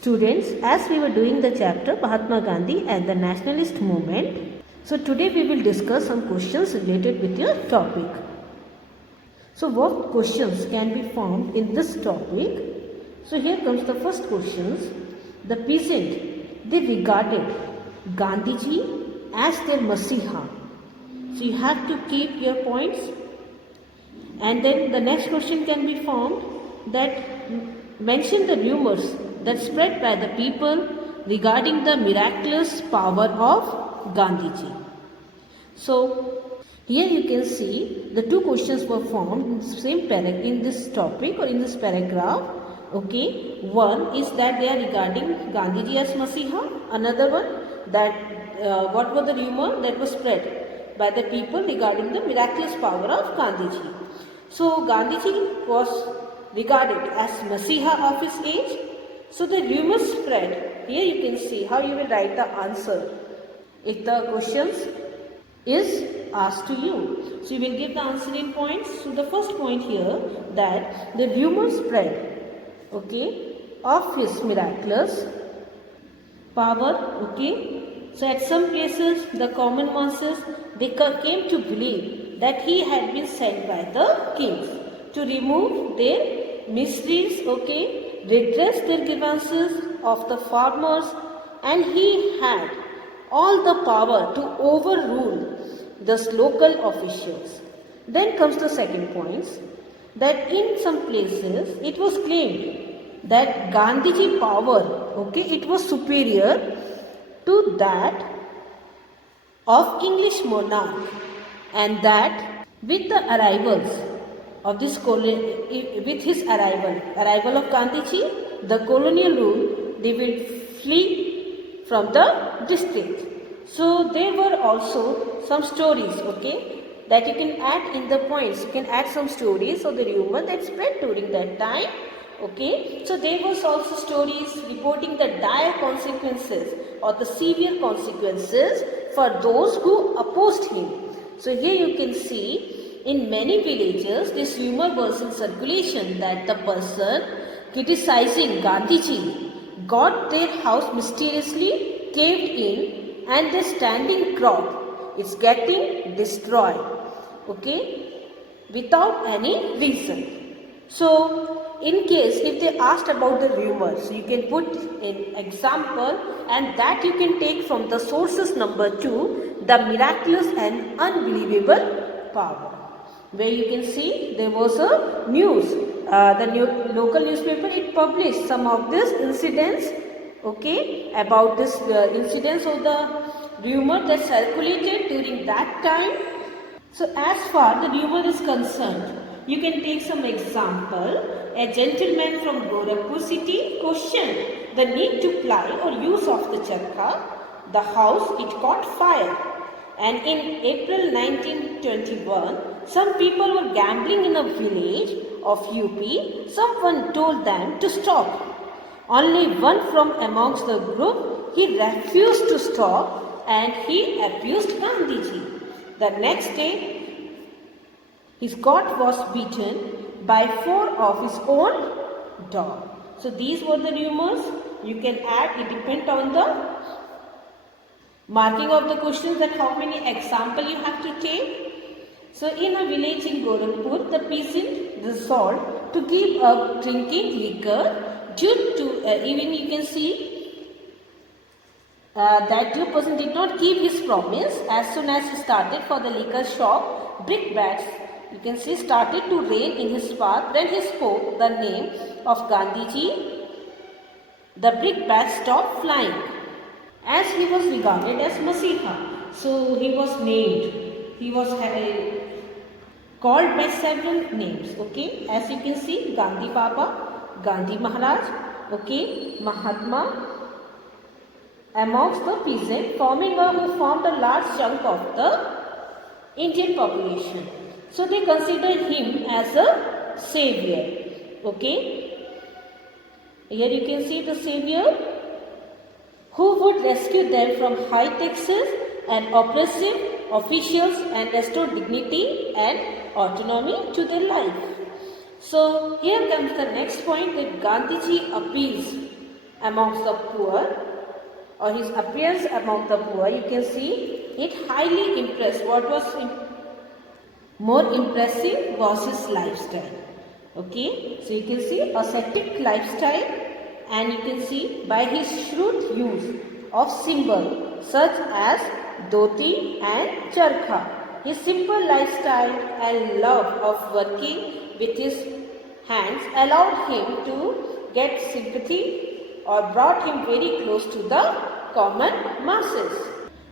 Students, as we were doing the chapter Mahatma Gandhi and the nationalist movement, so today we will discuss some questions related with your topic. So what questions can be found in this topic? So here comes the first questions. The peasant, they regarded Gandhiji as their Masiha. So you have to keep your points. And then the next question can be found that mention the rumors that spread by the people regarding the miraculous power of Gandhiji. So here you can see the two questions were found in the same paragraph in this topic or in this paragraph. Okay, one is that they are regarding Gandhiji as Masiha. Another one that what was the rumor that was spread by the people regarding the miraculous power of Gandhiji. So Gandhiji was regarded as Masiha of his age. So the rumors spread. Here you can see how you will write the answer. If the questions is asked to you. So you will give the answer in points. So the first point here that the rumors spread, okay, of his miraculous power, okay. So at some places the common masses they came to believe that he had been sent by the kings to remove their miseries, okay, redress their grievances of the farmers, and he had all the power to overrule the local officials. Then comes the second point that in some places it was claimed that Gandhiji power, okay, it was superior to that of English monarch, and that with the arrivals of this with his arrival of Gandhiji, the colonial rule, they will flee from the district. So there were also some stories, okay, that you can add in the points. You can add some stories of the rumor that spread during that time. Okay, so there was also stories reporting the dire consequences or the severe consequences for those who opposed him. So here you can see in many villages this rumor was in circulation that the person criticizing Gandhiji got their house mysteriously caved in and the standing crop is getting destroyed, okay, without any reason. So in case if they asked about the rumors, you can put in example, and that you can take from the sources number 2, the miraculous and unbelievable power, where you can see there was a news, local newspaper, it published some of these incidents, okay, about this incidents of the rumor that circulated during that time. So as far the rumor is concerned, you can take some example. A gentleman from Gorakhpur city questioned the need to ply or use of the charkha. The house, it caught fire. And in April 1921, some people were gambling in a village of UP. Someone told them to stop. Only one from amongst the group, he refused to stop and he abused Gandhiji. The next day, his coat was beaten by 4 of his own dogs. So these were the rumors. You can add, it depends on the marking of the questions that how many example you have to take. So in a village in Gorakhpur, the peasant resolved to give up drinking liquor due to, even you can see that the person did not keep his promise. As soon as he started for the liquor shop, brickbats, you can see, started to rain in his path. When he spoke the name of Gandhiji, the brickbats stopped flying, as he was regarded as Masiha. So he was named, he was called by several names, okay, as you can see, Gandhi Baba, Gandhi Maharaj, okay, Mahatma, amongst the peasant who formed a large chunk of the Indian population. So they considered him as a savior, okay. Here you can see the savior who would rescue them from high taxes and oppressive officials and restore dignity and autonomy to their life. So here comes the next point, that Gandhiji appeals amongst the poor, or his appearance among the poor, you can see it highly impressed. What was more impressive was his lifestyle. Okay, so you can see ascetic lifestyle, and you can see by his shrewd use of symbols such as dhoti and charkha. His simple lifestyle and love of working with his hands allowed him to get sympathy or brought him very close to the common masses.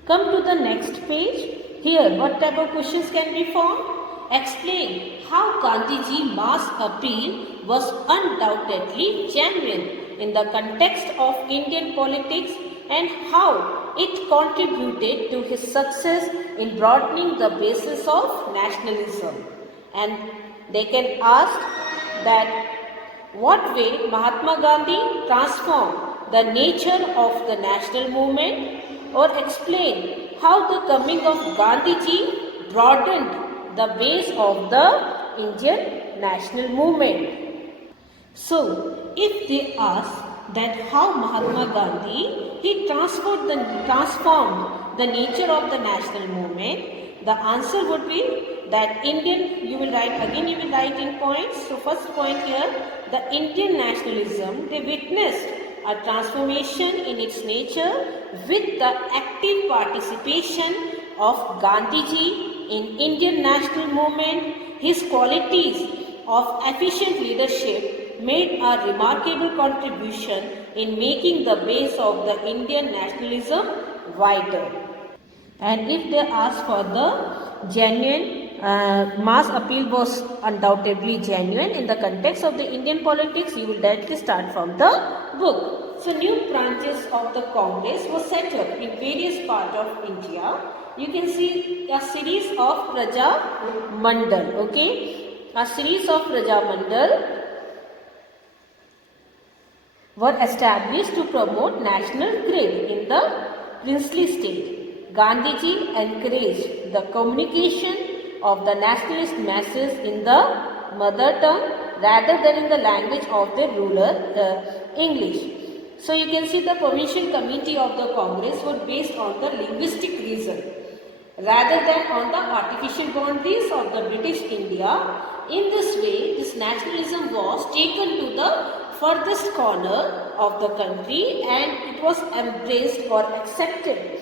Come to the next page. Here, what type of questions can be found? Explain how Gandhiji mass appeal was undoubtedly genuine in the context of Indian politics and how it contributed to his success in broadening the basis of nationalism. And they can ask that what way Mahatma Gandhi transformed the nature of the national movement, or explain how the coming of Gandhiji broadened the base of the Indian national movement. So, if they ask that how Mahatma Gandhi transformed the nature of the national movement, the answer would be that you will write in points. So, first point here, the Indian nationalism, they witnessed a transformation in its nature with the active participation of Gandhiji in Indian national movement. His qualities of efficient leadership made a remarkable contribution in making the base of the Indian nationalism wider. And if they ask for the genuine mass appeal was undoubtedly genuine in the context of the Indian politics, you will directly start from the book. So new branches of the Congress were set up in various parts of India. You can see a series of Praja Mandal. Okay, a series of Praja Mandal were established to promote national grid in the princely state. Gandhiji encouraged the communication of the nationalist masses in the mother tongue rather than in the language of the ruler, English. So you can see the provincial committee of the Congress was based on the linguistic reason rather than on the artificial boundaries of the British India. In this way, this nationalism was taken to the furthest corner of the country and it was embraced or accepted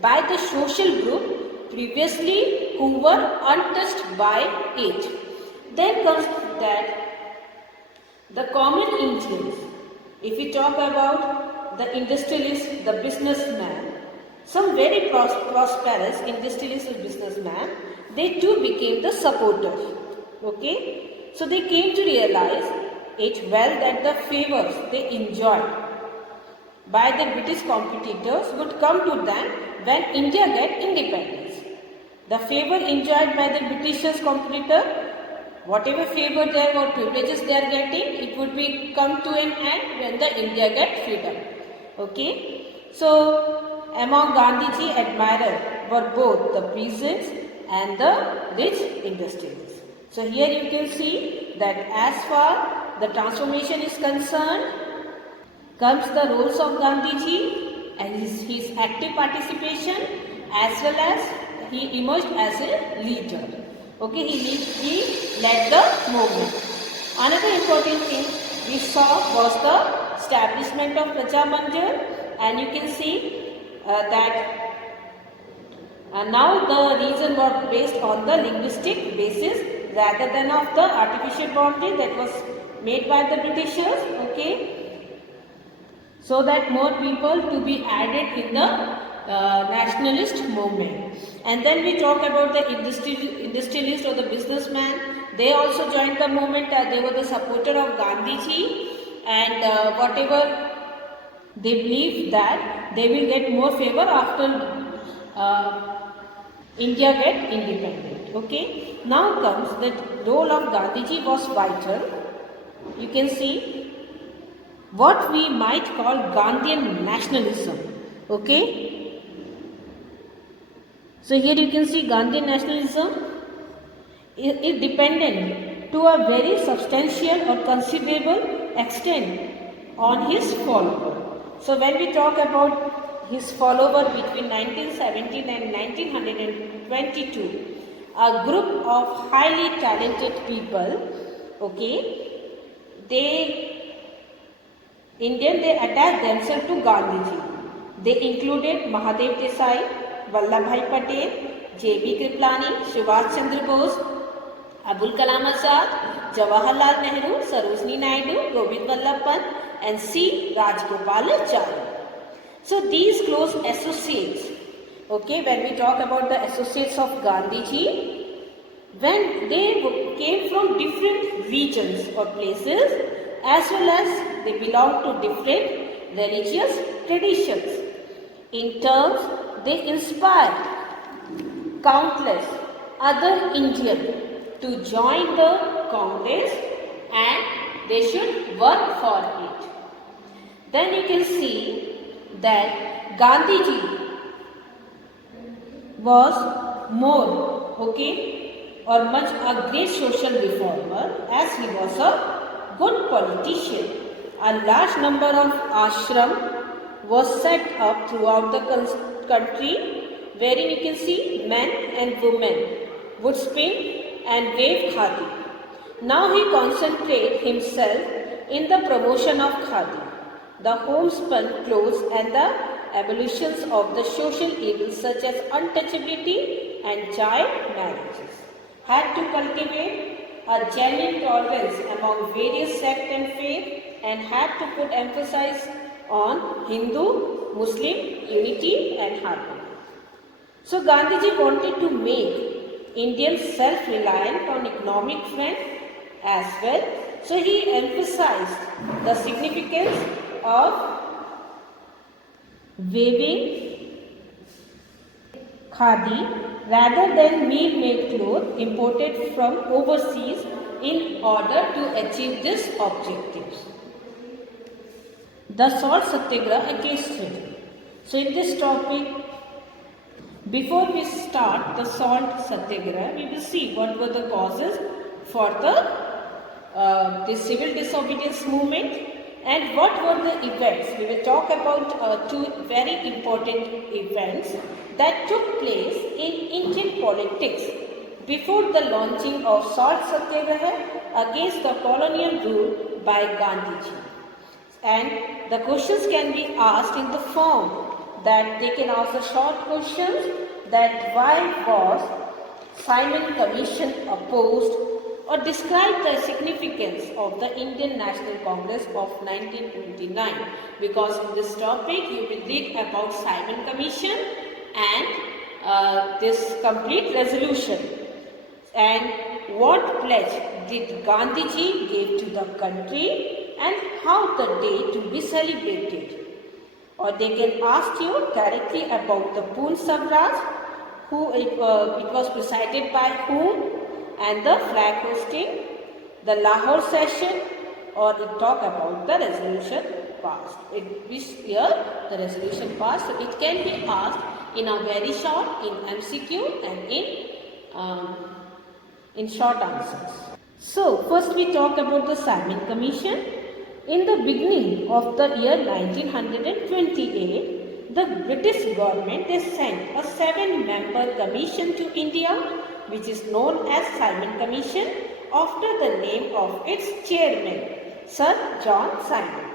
by the social group previously who were untouched by it. Then comes that the common Indians. If we talk about the industrialist, the businessman, some very prosperous industrialist or businessman, they too became the supporters. Okay, so they came to realize it well that the favors they enjoyed by the British competitors would come to them when India get independence. The favor enjoyed by the Britishers competitor, whatever favor there or privileges they are getting, it would be come to an end when the India get freedom. Okay, so among Gandhiji admirers were both the peasants and the rich industrialists. So here you can see that as far the transformation is concerned, comes the roles of Gandhiji and his active participation, as well as he emerged as a leader. Okay, he led the movement. Another important thing we saw was the establishment of Praja Mandal, and you can see that now the reason was based on the linguistic basis rather than of the artificial boundary that was made by the Britishers. Okay, so that more people to be added in the nationalist movement. And then we talk about the industrialist or the businessman. They also joined the movement. They were the supporter of Gandhiji, and whatever they believe that they will get more favor after India get independent. Okay. Now comes the role of Gandhiji was vital. You can see what we might call Gandhian nationalism. Okay. So here you can see Gandhian nationalism is dependent to a very substantial or considerable extent on his follower. So when we talk about his follower between 1917 and 1922, a group of highly talented people, okay, they attached themselves to Gandhiji. They included Mahadev Desai, Vallabhbhai Patel, J.B. Kriplani, Subhash Chandra Bose, Abul Kalam Azad, Jawaharlal Nehru, Sarojini Naidu, Govind Vallabh Pant, and C. Rajagopalachari. So these close associates, okay, when we talk about the associates of Gandhiji, when they came from different regions or places, as well as they belong to different religious traditions. In turn, they inspired countless other Indians to join the Congress and they should work for it. Then you can see that Gandhiji was more, okay, or much a great social reformer, as he was a good politician. A large number of ashram was set up throughout the country, wherein you can see men and women would spin and wave khadi. Now he concentrated himself in the promotion of khadi, the homespun clothes, and the abolitions of the social evils such as untouchability and child marriages. Had to cultivate a genuine tolerance among various sects and faiths, and had to put emphasis on Hindu-Muslim unity and harmony. So Gandhiji wanted to make Indians self-reliant on economic front as well. So he emphasized the significance of weaving khadi rather than meal-made clothes imported from overseas in order to achieve these objectives. The salt satyagraha, a case study. So in this topic, before we start the salt satyagraha, we will see what were the causes for the civil disobedience movement and what were the events. We will talk about two very important events that took place in Indian politics before the launching of salt satyagraha against the colonial rule by Gandhiji. And the questions can be asked in the form that they can ask the short questions that why was Simon Commission opposed, or describe the significance of the Indian National Congress of 1929, because in this topic you will read about Simon Commission and this complete resolution and what pledge did Gandhiji give to the country and how the day to be celebrated. Or they can ask you directly about the Poon Swaraj, who it was presided by whom, and the flag hosting, the Lahore session, or it talk about the resolution passed. Which year the resolution passed. So it can be asked in a very short, in MCQ and in short answers. So first we talk about the Simon Commission. In the beginning of the year 1928, the British government they sent a 7-member commission to India, which is known as Simon Commission after the name of its chairman, Sir John Simon.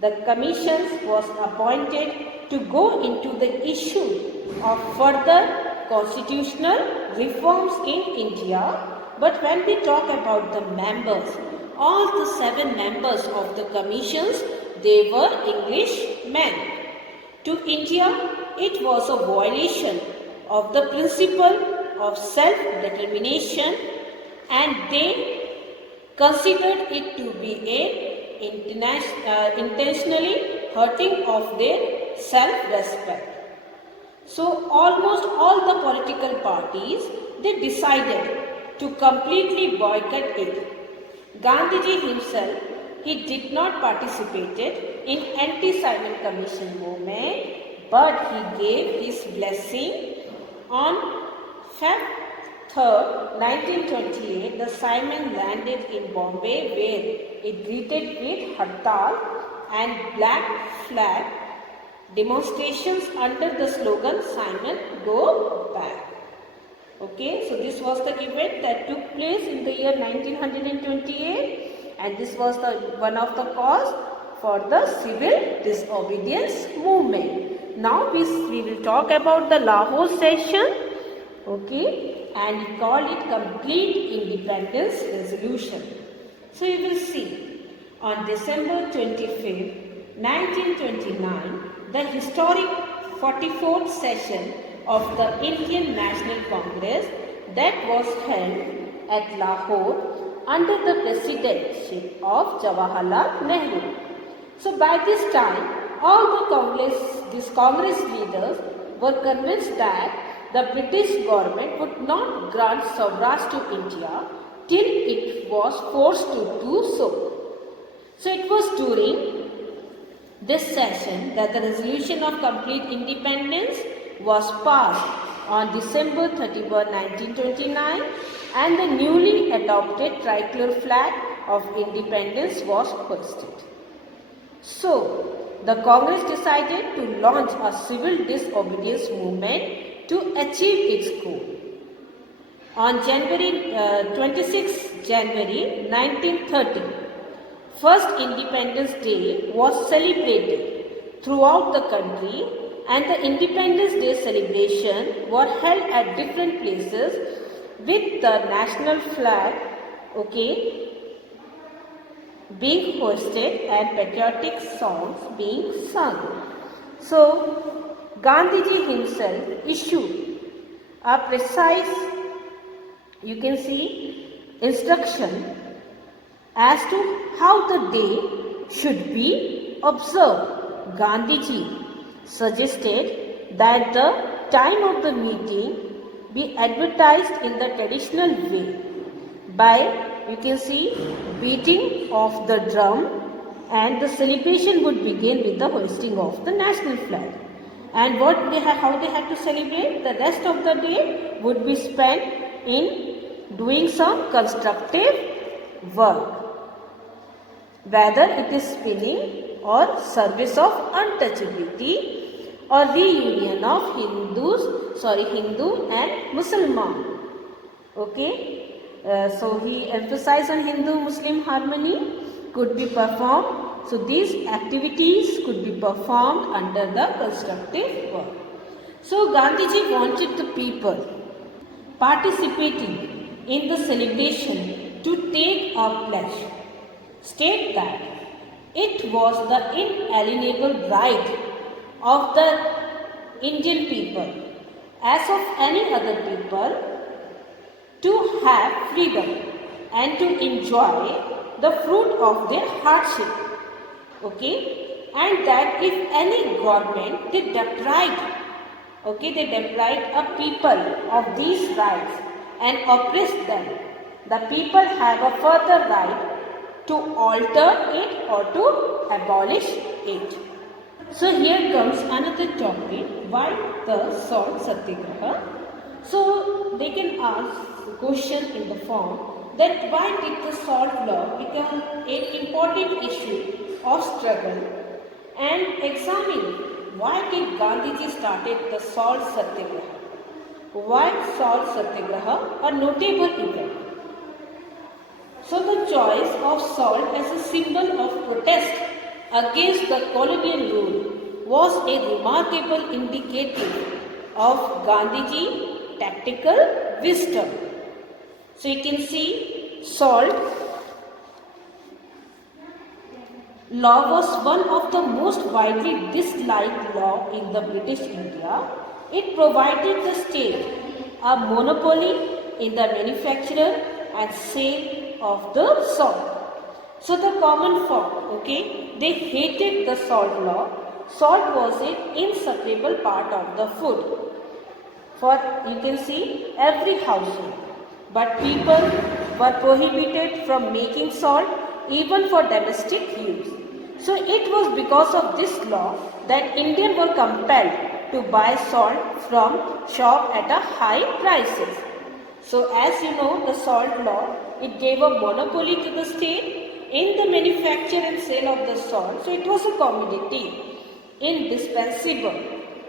The commission was appointed to go into the issue of further constitutional reforms in India. But when we talk about the members, all the 7 members of the commissions, they were Englishmen. To India, it was a violation of the principle of self-determination, and they considered it to be intentionally hurting of their self-respect. So almost all the political parties, they decided to completely boycott it. Gandhiji himself, he did not participate in anti-Simon Commission movement, but he gave his blessing on Feb 3rd, 1928. The Simon landed in Bombay, where it greeted with Hartal and black flag demonstrations under the slogan Simon Go Back. Okay, so this was the event that took place in the year 1928, and this was the one of the cause for the civil disobedience movement. Now we will talk about the Lahore session, okay, and we call it Complete Independence Resolution. So you will see on December 25th, 1929, the historic 44th session of the Indian National Congress that was held at Lahore under the presidency of Jawaharlal Nehru. So by this time, all the Congress leaders were convinced that the British government would not grant Swaraj to India till it was forced to do so. So it was during this session that the resolution of complete independence was passed on December 31, 1929, and the newly adopted tricolor flag of independence was hoisted. So, the Congress decided to launch a civil disobedience movement to achieve its goal. On 26 January 1930, First Independence Day was celebrated throughout the country, and the Independence Day celebration were held at different places with the national flag, okay, being hoisted and patriotic songs being sung. So, Gandhiji himself issued a precise, you can see, instruction as to how the day should be observed. Gandhiji suggested that the time of the meeting be advertised in the traditional way by, you can see, beating of the drum, and the celebration would begin with the hoisting of the national flag. And how they had to celebrate? The rest of the day would be spent in doing some constructive work, whether it is spinning or service of untouchability or reunion of Hindu and Muslim. Okay, so he emphasized on Hindu-Muslim harmony could be performed. So these activities could be performed under the constructive work. So Gandhiji wanted the people participating in the celebration to take a pledge, state that it was the inalienable right of the Indian people, as of any other people, to have freedom and to enjoy the fruit of their hardship. Okay, and that if any government they deprive a people of these rights and oppress them, the people have a further right to alter it or to abolish it. So here comes another topic, why the salt satyagraha. So they can ask the question in the form that why did the salt law become an important issue of struggle, and examine why did Gandhiji started the salt satyagraha. Why salt satyagraha? A notable event. So the choice of salt as a symbol of protest against the colonial rule was a remarkable indicator of Gandhiji tactical wisdom. So you can see salt law was one of the most widely disliked law in the British India. It provided the state a monopoly in the manufacture and sale of the salt. So the common folk, okay, they hated the salt law. Salt was an inseparable part of the food for, you can see, every household. But people were prohibited from making salt even for domestic use. So it was because of this law that Indians were compelled to buy salt from shop at a high prices. So as you know, the salt law, it gave a monopoly to the state in the manufacture and sale of the salt, so it was a commodity, indispensable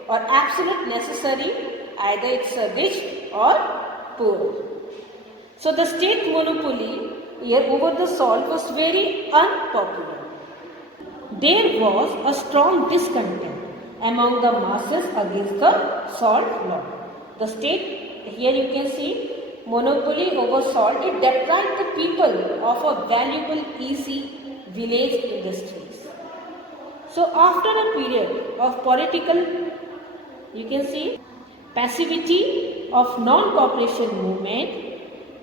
or absolute necessary, either it's a rich or poor. So the state monopoly here over the salt was very unpopular. There was a strong discontent among the masses against the salt law. The state, here you can see, monopoly over salt, it deprived the people of a valuable, easy village industries. So after a period of political, you can see, passivity of non-cooperation movement,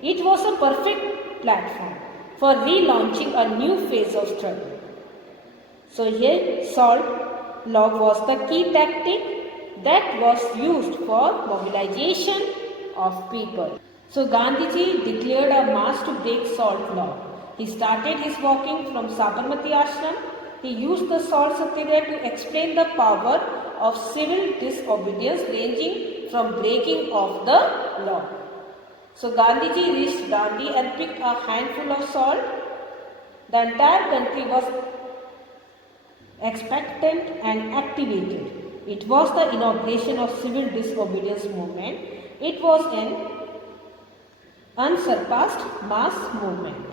it was a perfect platform for relaunching a new phase of struggle. So here salt law was the key tactic that was used for mobilization of people. So Gandhiji declared a march to break salt law. He started his walking from Sabarmati Ashram. He used the salt satyagraha to explain the power of civil disobedience ranging from breaking of the law. So Gandhiji reached Dandi and picked a handful of salt. The entire country was expectant and activated. It was the inauguration of civil disobedience movement. It was an unsurpassed mass movement.